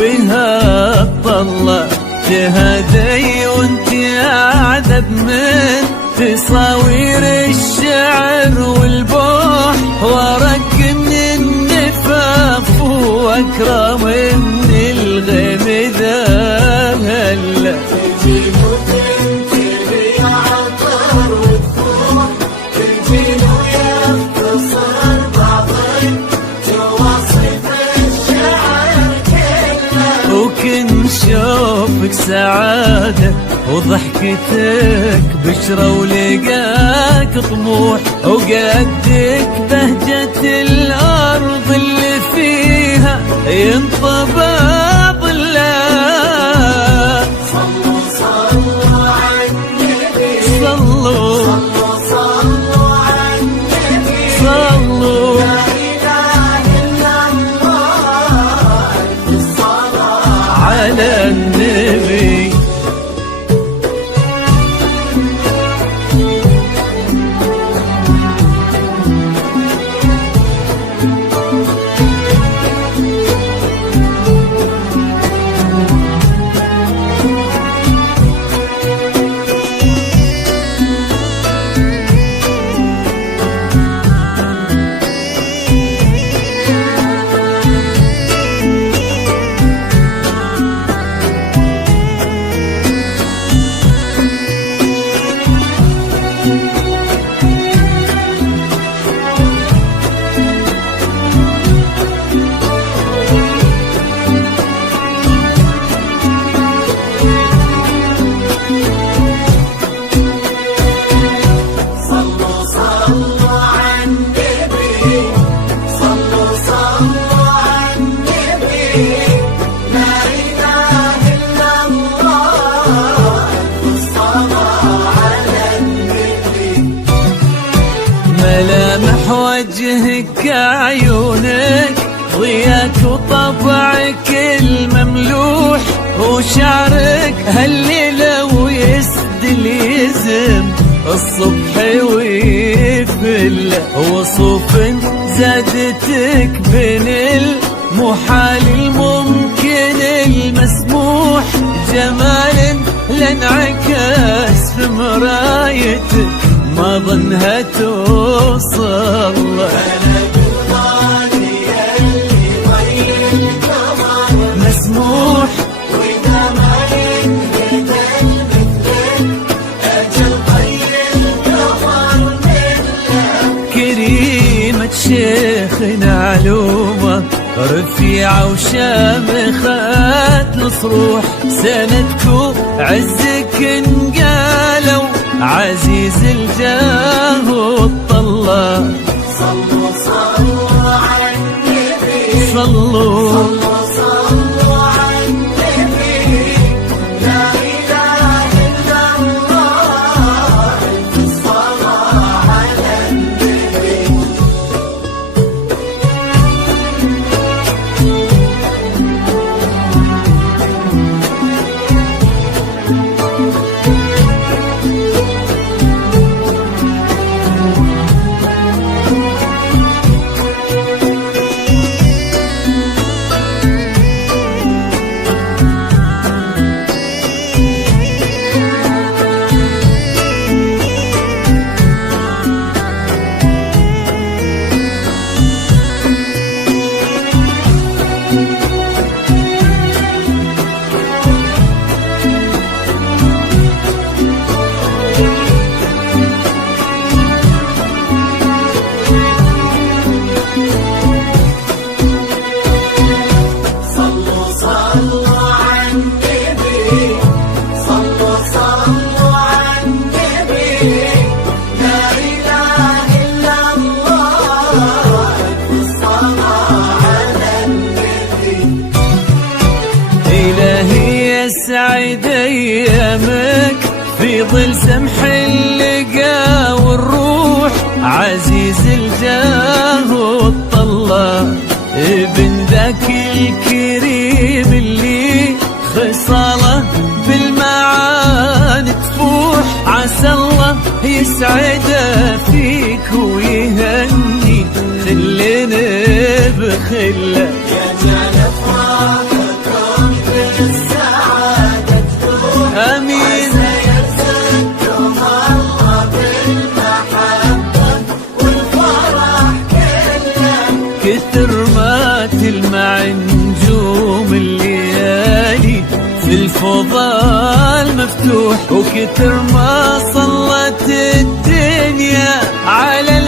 بها الطلة تهدي وانت اعذب من تصاوير الشعر والبوح، وارق من النفاف واكرم من الغيم ذا هلا. تجي وتنتهي عطر وتروح، تجي ويختصر بعض جواصف الشعر كله، وكن شوفك سعادة وضحكتك بشرة ولقاك طموح، وقدك بهجة الأرض اللي فيها ينطبع ظلال. صلوا صلوا على النبي، صلوا صلوا على النبي، صلوا لا إله إلا الله، الصلاة على النبي. ملامح وجهك عيونك ضياك وطبعك المملوح، وشعرك هالليلة ويسدل يزم الصبح ويفل، وصوف زادتك بين المحال الممكن المسموح، جمال لانعكاس في مرايتك ما ظنها توصل. بلد الغالي اللي ضي القمر مسموح، وإذا ما ينقتل مثلك أجل ضي القمر منك. كريمة شيخنا علومة رفيعة وشامخة الصروح، سندكو عزك انقالوا عزيز الجاه والطلة. صلوا صلوا على النبي، صلوا صلوا على النبي، لا إله إلا الله، الصلاة على النبي. يسعد ايامك في ظل سمح اللقا والروح، عزيز الجاه والطلة ابن ذاك الكريم اللي خصاله بالمعاني تفوح، عسى الله يسعده فيك ويهني خلنا بخله. يا جعل افراحك الفضل مفتوح، وكثر ما صلت الدنيا على